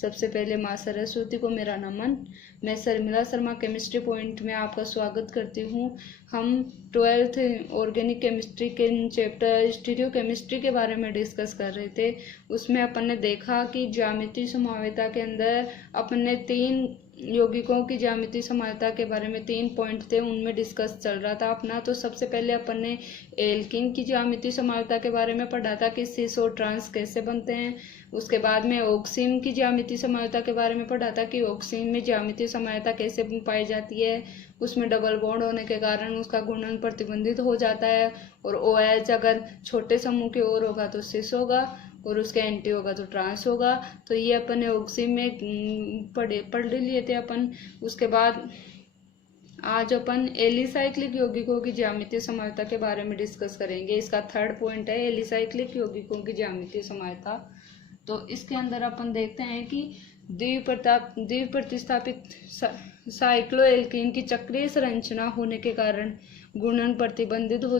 सबसे पहले माँ सरस्वती को मेरा नमन। मैं शर्मिला शर्मा केमिस्ट्री पॉइंट में आपका स्वागत करती हूँ। हम 12th ऑर्गेनिक केमिस्ट्री के चैप्टर स्टीरियो केमिस्ट्री के बारे में डिस्कस कर रहे थे। उसमें अपन ने देखा कि ज्यामितीय समवायता के अंदर अपन ने 3 यौगिकों की ज्यामितीय समवायता के बारे में 3 पॉइंट थे, उनमें डिस्कस चल रहा था अपना। तो सबसे पहले अपन ने एल्कीन की ज्यामितीय समवायता के बारे में पढ़ा था कि सिस और ट्रांस कैसे बनते हैं। उसके बाद में ऑक्सीन की ज्यामितीय समवायता के बारे में पढ़ा था कि ऑक्सीन में ज्यामितीय समवायता कैसे पाई जाती है। उसमें डबल बॉन्ड होने के कारण उसका घूर्णन प्रतिबंधित हो जाता है, और OH अगर छोटे समूह की ओर होगा तो सिस होगा और उसके एंटी होगा तो ट्रांस होगा। तो ये अपन ने ऑक्सीन में पढ़ लिए थे अपन। उसके बाद आज अपन एलिसाइक्लिक यौगिकों की ज्यामितीय समवायता के बारे में डिस्कस करेंगे। इसका 3rd पॉइंट है एलिसाइक्लिक यौगिकों की ज्यामितीय समवायता। तो इसके अंदर अपन देखते हैं कि द्विप्रतिस्थापित साइक्लोएल्कीन की चक्रीय संरचना होने के कारण घूर्णन प्रतिबंधित हो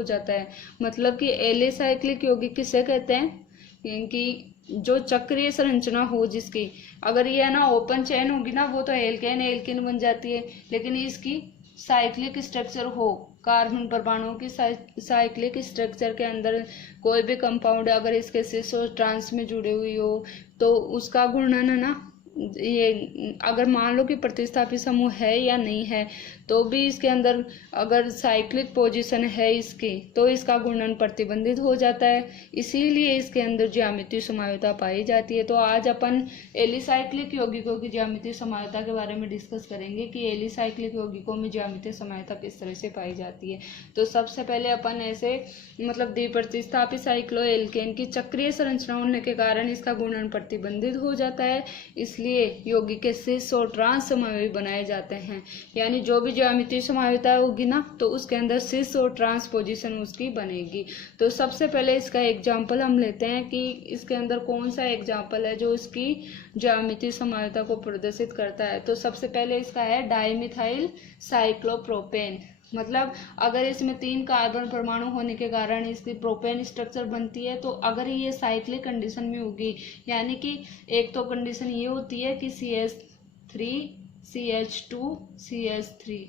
जाता है। मतलब कि एलिसाइक्लिक यौगिक किसे कहते हैं कि जो चक्रीय संरचना हो जिसकी, अगर ये ना ओपन चेन होगी ना वो तो एल्केन बन जाती है, लेकिन इसकी साइक्लिक स्ट्रक्चर हो, कार्बन परमाणुओं की साइक्लिक स्ट्रक्चर के अंदर कोई भी कंपाउंड अगर इसके सिस और ट्रांस में जुड़ी हुई हो तो उसका घूर्णन है ना, ये अगर मान लो कि प्रतिस्थापित समूह है या नहीं है तो भी इसके अंदर अगर साइक्लिक पोजीशन है इसकी तो इसका घूर्णन प्रतिबंधित हो जाता है, इसीलिए इसके अंदर ज्यामितीय समवायता पाई जाती है। तो आज अपन एलिसाइक्लिक यौगिकों की ज्यामितीय समवायता के बारे में डिस्कस करेंगे कि एलिसाइक्लिक यौगिकों में ज्यामितीय समवायता किस तरह से पाई जाती है। तो सबसे पहले अपन ऐसे मतलब द्विप्रतिस्थापित साइक्लोएल्केन की चक्रीय संरचना होने के कारण इसका घूर्णन प्रतिबंधित हो जाता है, इसलिए यौगिक के सिस और ट्रांस समवायी बनाए जाते हैं। यानी जो भी ज्यामितीय समवायता होगी ना तो उसके अंदर सिस और ट्रांस पोजीशन उसकी बनेगी। तो सबसे पहले इसका एग्जाम्पल हम लेते हैं कि इसके अंदर कौन सा एग्जाम्पल है जो इसकी ज्यामितीय समवायता को प्रदर्शित करता है। तो सबसे पहले इसका है डाइमिथाइल साइक्लोप्रोपेन। मतलब अगर इसमें 3 कार्बन परमाणु होने के कारण इसकी प्रोपेन स्ट्रक्चर बनती है, तो अगर ये साइक्लिक कंडीशन में होगी, यानी कि एक तो कंडीशन ये होती है कि CH3 CH2 CH3,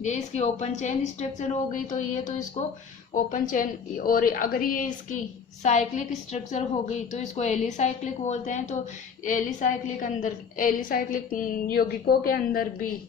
ये इसकी ओपन चेन स्ट्रक्चर हो गई, तो ये तो इसको ओपन चेन, और अगर ये इसकी साइक्लिक स्ट्रक्चर हो गई तो इसको एलिसाइक्लिक बोलते हैं। तो एलिसाइक्लिक यौगिकों के अंदर भी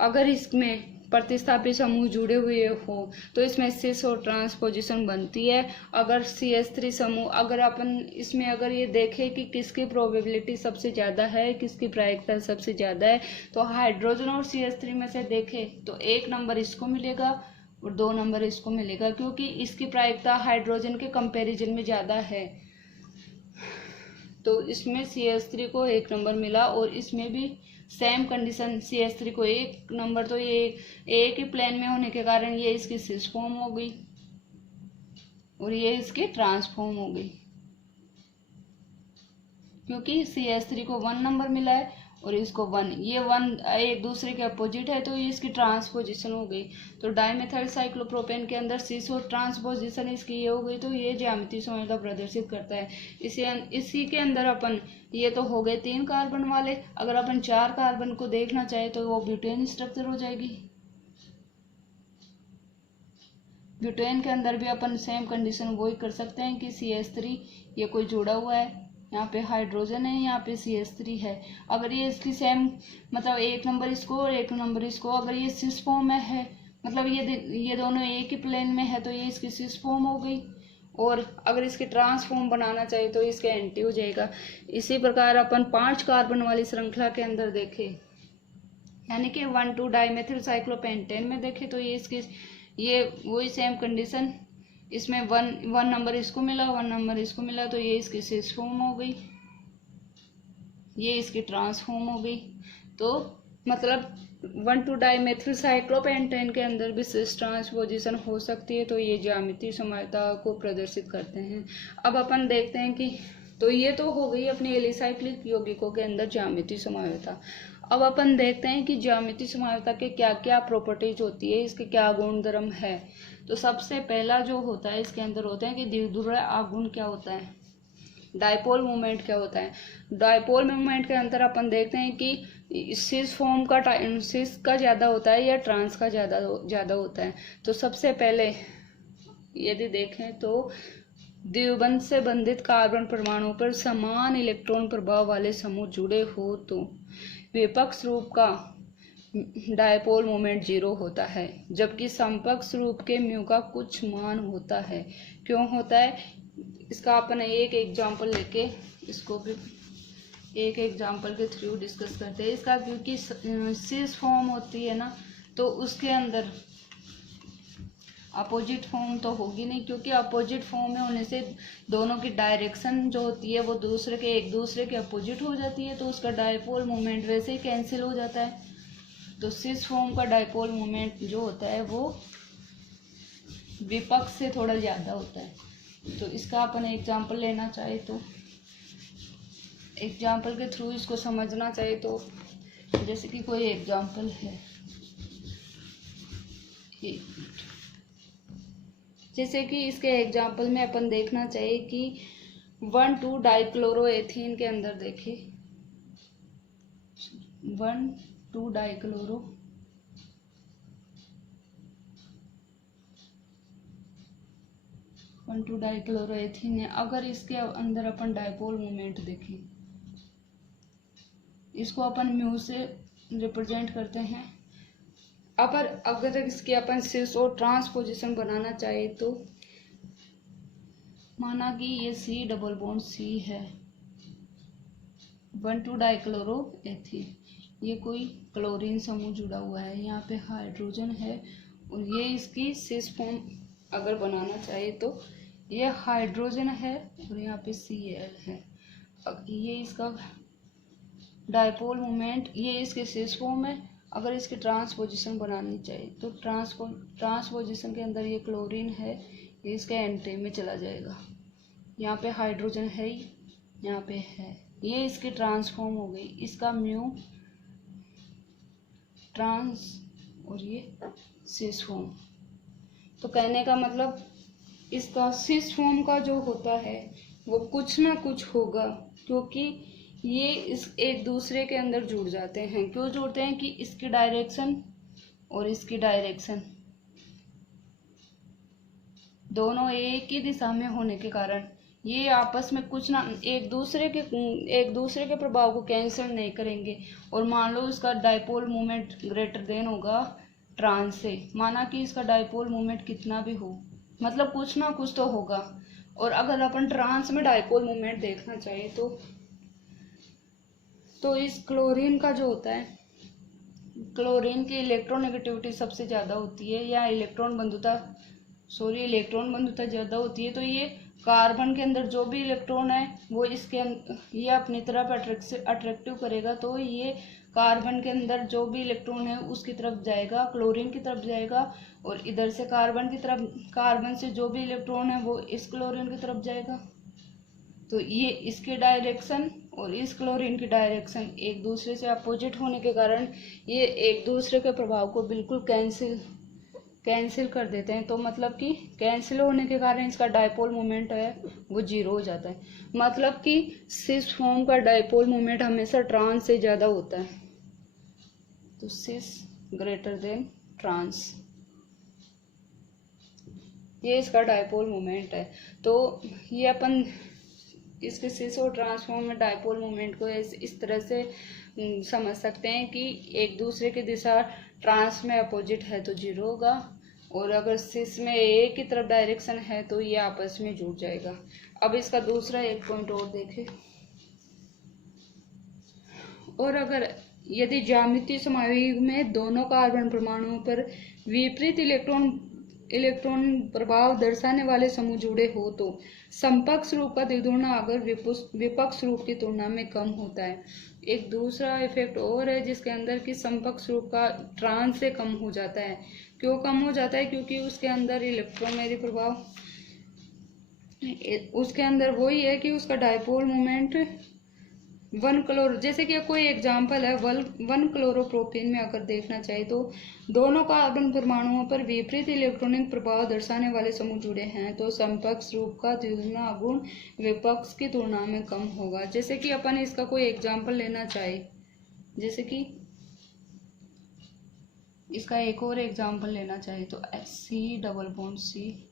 अगर इसमें प्रतिस्थापित समूह जुड़े हुए हो तो इसमें सिस और ट्रांस पोजीशन बनती है। अगर CH3 समूह, अगर अपन इसमें अगर ये देखें कि किसकी प्रोबेबिलिटी सबसे ज़्यादा है, किसकी प्रायिकता सबसे ज़्यादा है, तो हाइड्रोजन और CH3 में से देखें तो 1 नंबर इसको मिलेगा और 2 नंबर इसको मिलेगा, क्योंकि इसकी प्रायिकता हाइड्रोजन के कंपैरिजन में ज़्यादा है। तो इसमें CH3 को 1 नंबर मिला, और इसमें भी सेम कंडीशन CH3 को 1 नंबर। तो ये एक ही प्लेन में होने के कारण ये इसकी सिस फॉर्म हो गई और ये इसकी ट्रांसफॉर्म हो गई, क्योंकि CH3 को 1 नंबर मिला है और इसको 1, ये 1 एक दूसरे के अपोजिट है, तो ये इसकी ट्रांसपोजिशन हो गई। तो डाइमेथाइल साइक्लोप्रोपेन के अंदर सिस और ट्रांसपोजिशन इसकी ये हो गई, तो ये ज्यामितीय समवायता प्रदर्शित करता है। इसी के अंदर अपन, ये तो हो गए 3 कार्बन वाले, अगर अपन 4 कार्बन को देखना चाहे तो वो ब्यूटेन स्ट्रक्चर हो जाएगी। ब्यूटेन के अंदर भी अपन सेम कंडीशन वही कर सकते हैं कि CH3 ये कोई जुड़ा हुआ है, यहाँ पे हाइड्रोजन है, यहाँ पे CH3 है। अगर ये इसकी सेम मतलब 1 नंबर इसको और 1 नंबर इसको, अगर ये सिस फॉर्म में है, मतलब ये दोनों एक ही प्लेन में है, तो ये इसकी सिस फॉर्म हो गई। और अगर इसकी ट्रांसफॉर्म बनाना चाहिए तो इसके एंटी हो जाएगा। इसी प्रकार अपन 5 कार्बन वाली श्रृंखला के अंदर देखें, यानी कि 1,2 डाइमेथिल साइक्लोपेंटेन में देखें तो ये वही सेम कंडीशन, इसमें 1 नंबर इसको मिला, 1 नंबर इसको मिला, तो ये इसकी सिस फॉर्म हो गई, ये इसकी ट्रांसफॉर्म हो गई। तो मतलब 1,2 डाइमेथिल साइक्लोपेंटेन के अंदर भी सिस ट्रांसपोजिशन हो सकती है, तो ये ज्यामितीय समवायता को प्रदर्शित करते हैं। अब अपन देखते हैं कि, तो ये तो हो गई अपनी एलिसाइक्लिक यौगिकों के अंदर ज्यामितीय समवायता। अब अपन देखते हैं कि ज्यामितीय समवायता के क्या क्या प्रॉपर्टीज होती है, इसके क्या गुण धर्म है। तो सबसे पहला जो होता है इसके अंदर होता है कि द्विध्रुवीय आघूर्ण क्या होता है। डायपोल मोमेंट क्या होता है? डायपोल मोमेंट के अंदर अपन देखते हैं कि सिस फॉर्म का सिस का ज़्यादा होता है या ट्रांस का ज़्यादा होता है। तो सबसे पहले यदि देखें तो द्विबंध से बंधित कार्बन परमाणु पर समान इलेक्ट्रॉन प्रभाव वाले समूह जुड़े हो तो विपक्ष रूप का डायपोल मोमेंट 0 होता है, जबकि समपक्ष रूप के म्यू का कुछ मान होता है। क्यों होता है इसका अपन एक एग्जांपल लेके इसको भी एक एग्जांपल के थ्रू डिस्कस करते हैं इसका। क्योंकि सिस फॉर्म होती है ना, तो उसके अंदर अपोजिट फॉर्म तो होगी नहीं, क्योंकि अपोजिट फॉर्म में होने से दोनों की डायरेक्शन जो होती है वो एक दूसरे के अपोजिट हो जाती है, तो उसका डायपोल मोमेंट वैसे ही कैंसिल हो जाता है। तो सिस फॉर्म का डायपोल मोमेंट जो होता है वो विपक्ष से थोड़ा ज़्यादा होता है। तो इसका अपन एग्जाम्पल लेना चाहे तो एग्जाम्पल के थ्रू इसको समझना चाहे तो जैसे कि कोई एग्जाम्पल है, जैसे कि इसके एग्जाम्पल में अपन देखना चाहिए कि 1,2 डाइक्लोरोएथेन के अंदर देखिए 1,2 डाइक्लोरोएथेन है। अगर इसके अंदर अपन डायपोल मोमेंट देखें, इसको अपन म्यू से रिप्रेजेंट करते हैं। अगर इसके अपन सिस और ट्रांस पोजीशन बनाना चाहे तो माना कि ये C डबल बॉन्ड C है, 1,2 डाइक्लोरोएथेन, ये कोई क्लोरीन समूह जुड़ा हुआ है, यहाँ पे हाइड्रोजन है और ये इसकी सिस फॉर्म अगर बनाना चाहे तो ये हाइड्रोजन है और यहाँ पे Cl है। अब ये इसका डायपोल मोमेंट, ये इसके सिस फॉर्म है। अगर इसकी ट्रांस पोजीशन बनानी चाहिए तो ट्रांस पोजीशन के अंदर ये क्लोरीन है, ये इसके एंटी में चला जाएगा, यहाँ पे हाइड्रोजन है ही, यहाँ पे है, ये इसकी ट्रांसफॉर्म हो गई, इसका म्यू ट्रांस और ये सिस फॉर्म। तो कहने का मतलब इसका सिस फॉर्म का जो होता है वो कुछ ना कुछ होगा, क्योंकि ये इस एक दूसरे के अंदर जुड़ जाते हैं। क्यों जुड़ते हैं कि इसकी डायरेक्शन और इसकी डायरेक्शन दोनों एक ही दिशा में होने के कारण ये आपस में कुछ ना एक दूसरे के प्रभाव को कैंसिल नहीं करेंगे। और मान लो इसका डायपोल मोमेंट ग्रेटर देन होगा ट्रांस से, माना कि इसका डायपोल मोमेंट कितना भी हो, मतलब कुछ ना कुछ तो होगा। और अगर अपन ट्रांस में डायपोल मोमेंट देखना चाहिए तो इस क्लोरीन का जो होता है, क्लोरीन की इलेक्ट्रोनेगेटिविटी सबसे ज़्यादा होती है, या इलेक्ट्रॉन बंधुता ज़्यादा होती है। तो ये कार्बन के अंदर जो भी इलेक्ट्रॉन है वो ये अपनी तरफ अट्रैक्टिव करेगा, तो ये कार्बन के अंदर जो भी इलेक्ट्रॉन है उसकी तरफ जाएगा, क्लोरीन की तरफ जाएगा। और इधर से कार्बन से जो भी इलेक्ट्रॉन है वो इस क्लोरीन की तरफ जाएगा। तो ये इसके डायरेक्शन और इस क्लोरीन की डायरेक्शन एक दूसरे से अपोजिट होने के कारण ये एक दूसरे के प्रभाव को बिल्कुल कैंसिल कर देते हैं। तो मतलब कि कैंसिल होने के कारण इसका डायपोल मोमेंट है वो 0 हो जाता है। मतलब कि सिस फॉर्म का डायपोल मोमेंट हमेशा ट्रांस से ज़्यादा होता है। तो सिस ग्रेटर देन ट्रांस, ये इसका डायपोल मोमेंट है। तो ये अपन इसके सिस और ट्रांसफॉर्म में डायपोल मोमेंट को इस तरह से समझ सकते हैं कि एक दूसरे की दिशा ट्रांस में अपोजिट है तो 0 होगा, और अगर सिस में एक ही तरफ डायरेक्शन है तो ये आपस में जुड़ जाएगा। अब इसका दूसरा एक पॉइंट और देखें, और अगर यदि ज्यामितीय समायुग में दोनों कार्बन परमाणुओं पर विपरीत इलेक्ट्रॉन प्रभाव दर्शाने वाले समूह जुड़े हो तो समपक्ष रूप का द्विगुणा अगर विपक्ष रूप की तुलना में कम होता है। एक दूसरा इफेक्ट और है जिसके अंदर कि समपक्ष रूप का ट्रांस से कम हो जाता है। क्यों कम हो जाता है? क्योंकि उसके अंदर इलेक्ट्रोमेरी प्रभाव, उसके अंदर वही है कि उसका डायपोल मोमेंट जैसे कि कोई एग्जाम्पल है, 1 क्लोरोप्रोपेन में अगर देखना चाहे तो दोनों कार्बन परमाणुओं पर विपरीत इलेक्ट्रॉनिक प्रभाव दर्शाने वाले समूह जुड़े हैं तो समकक्ष रूप का द्विगुना गुण विपक्ष की तुलना में कम होगा। जैसे कि अपन इसका कोई एग्जाम्पल लेना चाहे, जैसे कि इसका एक और एग्जाम्पल लेना चाहे तो C double bond C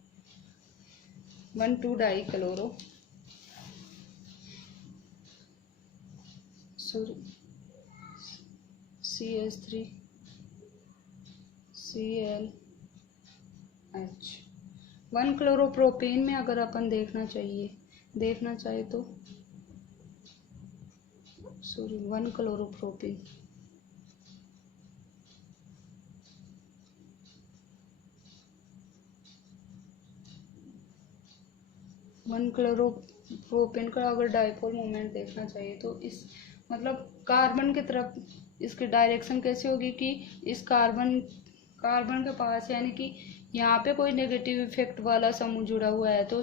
1,2 dichloro CH3 ClH 1 chloropropane में अगर अपन देखना चाहे तो 1 क्लोरोप्रोपेन का अगर डाइपोल मोमेंट देखना चाहिए तो इस मतलब कार्बन की तरफ इसकी डायरेक्शन कैसे होगी कि इस कार्बन के पास, यानी कि यहाँ पे कोई नेगेटिव इफेक्ट वाला समूह जुड़ा हुआ है तो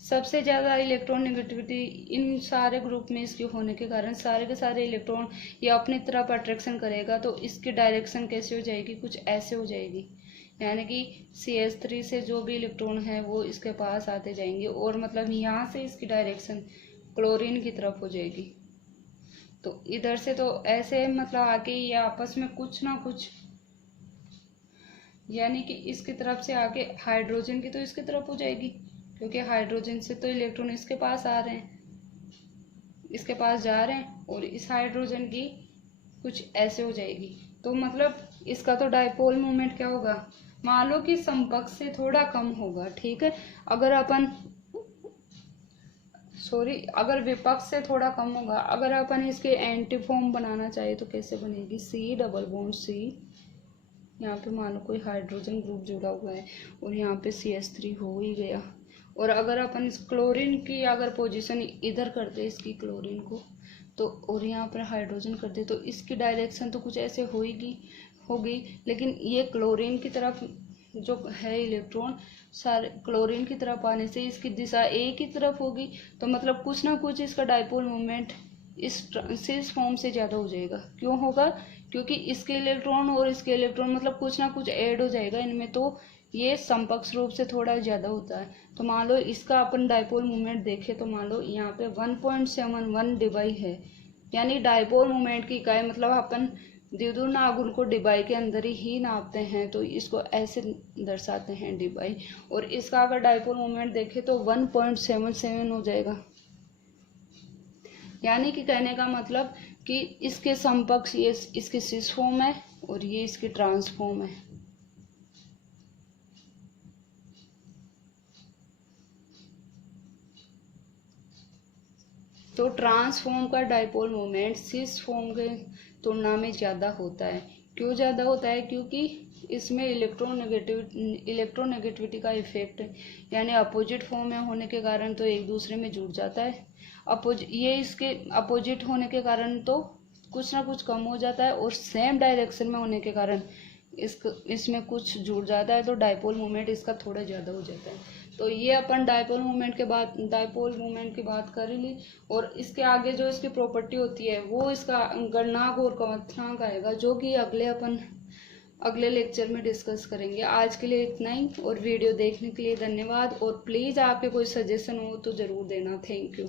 सबसे ज़्यादा इलेक्ट्रॉन नेगेटिविटी इन सारे ग्रुप में इसके होने के कारण सारे के सारे इलेक्ट्रॉन ये अपनी तरफ अट्रैक्शन करेगा तो इसकी डायरेक्शन कैसे हो जाएगी, कुछ ऐसे हो जाएगी। यानी कि CH3 से जो भी इलेक्ट्रॉन है वो इसके पास आते जाएंगे और मतलब यहाँ से इसकी डायरेक्शन क्लोरीन की तरफ हो जाएगी। तो इधर से तो ऐसे मतलब आके ये आपस में कुछ ना कुछ, यानी कि इसकी तरफ से आके हाइड्रोजन की तो इसकी तरफ हो जाएगी क्योंकि हाइड्रोजन से तो इलेक्ट्रॉन इसके पास आ रहे हैं, इसके पास जा रहे हैं और इस हाइड्रोजन की कुछ ऐसे हो जाएगी। तो मतलब इसका तो डाइपोल मोमेंट क्या होगा, मान लो कि समकक्ष से थोड़ा कम होगा, ठीक है। अगर विपक्ष से थोड़ा कम होगा। अगर अपन इसके एंटीफॉर्म बनाना चाहे तो कैसे बनेगी, सी डबल बॉन्ड सी, यहाँ पे मान लो कोई हाइड्रोजन ग्रुप जुड़ा हुआ है और यहाँ पे CH3 हो ही गया। और अगर अपन इस क्लोरीन की अगर पोजीशन इधर करते इसकी क्लोरीन को तो और यहाँ पर हाइड्रोजन कर दे तो इसकी डायरेक्शन तो कुछ ऐसे होगी, लेकिन ये क्लोरीन की तरफ जो है इलेक्ट्रॉन सारे क्लोरीन की तरफ आने से इसकी दिशा ए की तरफ होगी। तो मतलब कुछ ना कुछ इसका डाइपोल मोमेंट इस फॉर्म से ज़्यादा हो जाएगा। क्यों होगा, क्योंकि इसके इलेक्ट्रॉन और इसके इलेक्ट्रॉन मतलब कुछ ना कुछ ऐड हो जाएगा इनमें, तो ये समकक्ष रूप से थोड़ा ज़्यादा होता है। तो मान लो इसका अपन डाइपोल मोमेंट देखें तो मान लो यहाँ पे 1.71 डिबाई है, यानी डाइपोल मोमेंट की इकाई मतलब अपन द्विगुना आघूर्ण को डिबाई के अंदर ही नापते हैं तो इसको ऐसे दर्शाते हैं डिबाई। और इसका अगर डाइपोल मोमेंट देखें तो 1.77 हो जाएगा। यानी कि कहने का मतलब कि इसके समकक्ष ये इसकी सिस फॉर्म है और ये इसकी ट्रांसफॉर्म है। तो ट्रांसफॉर्म का डाइपोल मोमेंट सिस फॉर्म के तुलना में ज़्यादा होता है। क्यों ज़्यादा होता है, क्योंकि इसमें इलेक्ट्रोनेगेटिविटी का इफेक्ट यानी अपोजिट फॉर्म में होने के कारण तो एक दूसरे में जुड़ जाता है। ये इसके अपोजिट होने के कारण तो कुछ ना कुछ कम हो जाता है और सेम डायरेक्शन में होने के कारण इसमें कुछ जुड़ जाता है तो डाइपोल मोमेंट इसका थोड़ा ज़्यादा हो जाता है। तो ये अपन डाइपोल मोमेंट की बात कर ली। और इसके आगे जो इसकी प्रॉपर्टी होती है वो इसका गणनांक और कथनांक आएगा जो कि अगले लेक्चर में डिस्कस करेंगे। आज के लिए इतना ही और वीडियो देखने के लिए धन्यवाद। और प्लीज़ आपके कोई सजेशन हो तो ज़रूर देना। Thank you.